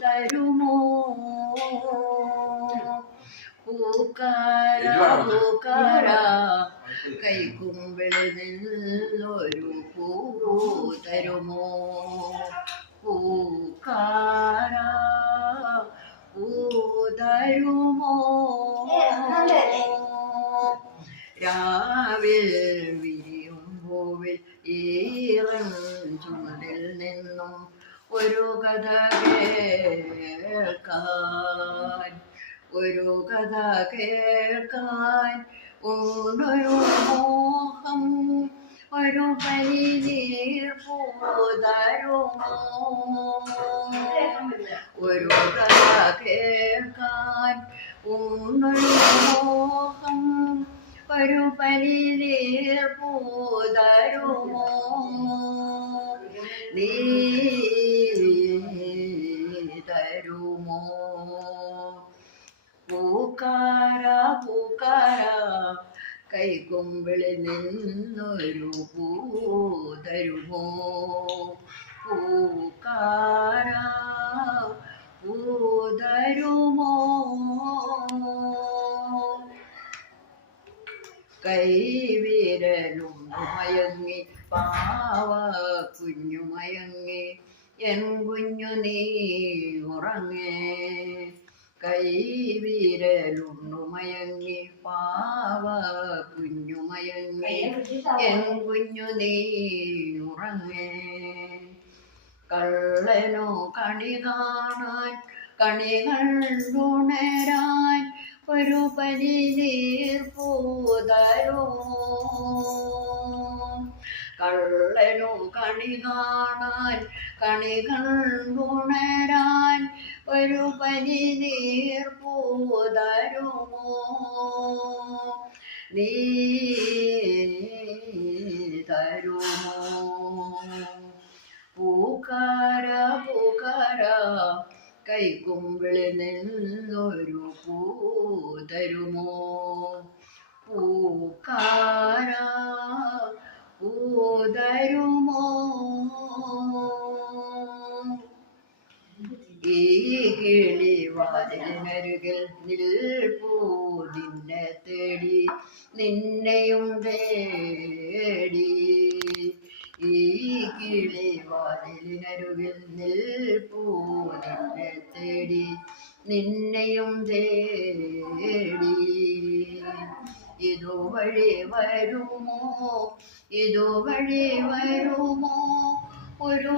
തരുമോ പൂക്കാര പൂക്കാര കൈക്കുമ്പിൽ നിന്നൊരു പൂ തരുമോ പൂക്കാര പൂ തരുമോ രാവിൽ വിരിയും പൂവിൽ ഈറൻ ചുമതിൽ നിന്നും ഒരു കഥ കേൾക്കാൻ ഒരു കഥ കേൾക്കാൻ ഉണ്ടൊരു മോഹം ഒരു പനിനീർ പൂതരുമോ ഒരു കഥ കേൾക്കാൻ ഉണ്ടൊരു മോഹം ഒരു പനിനീർ പൂതരുമോ നീ തരുമോ പൂക്കാര പൂക്കാര കൈക്കുമ്പിളിൽ നിന്നൊരു പൂ തരുമോ പൂക്കാര പൂ തരുമോ കൈവിരലും മയങ്ങി പാവ കുഞ്ഞു മയങ്ങി എൻ കുഞ്ഞു നീ ഉറങ്ങേ കൈവിരലുണ്ടു മയങ്ങി പാവ കുഞ്ഞു മയങ്ങി എൻ കുഞ്ഞു നീ ഉറങ്ങേ കള്ളനോ കണി കാണാൻ കണികൾ ഉണരാൻ ഒരു പനിനീർ പൂതരുമോ കള്ളനോ കണി കാണാൻ കണികൾ ഉണരാൻ ഒരു പനിനീർ പൂതരുമോ നീ തരുമോ പൂക്കാര പൂക്കാര കൈക്കുമ്പിളിൽ നിന്നൊരു പൂ തരുമോ പൂക്കാര പൂ തരുമോ ഈ കിളി വാതിലിനരുകിൽ നിൽപ്പൂ നിന്നെ തേടി നിന്നെയും തേടി ഈ കിളി വാതിലിനരുകിൽ നിൽപ്പൂ നിന്നെ തേടി നിന്നെയും തേടി ഇതുവഴി വരുമോ ഇതുവഴി വരുമോ ഒരു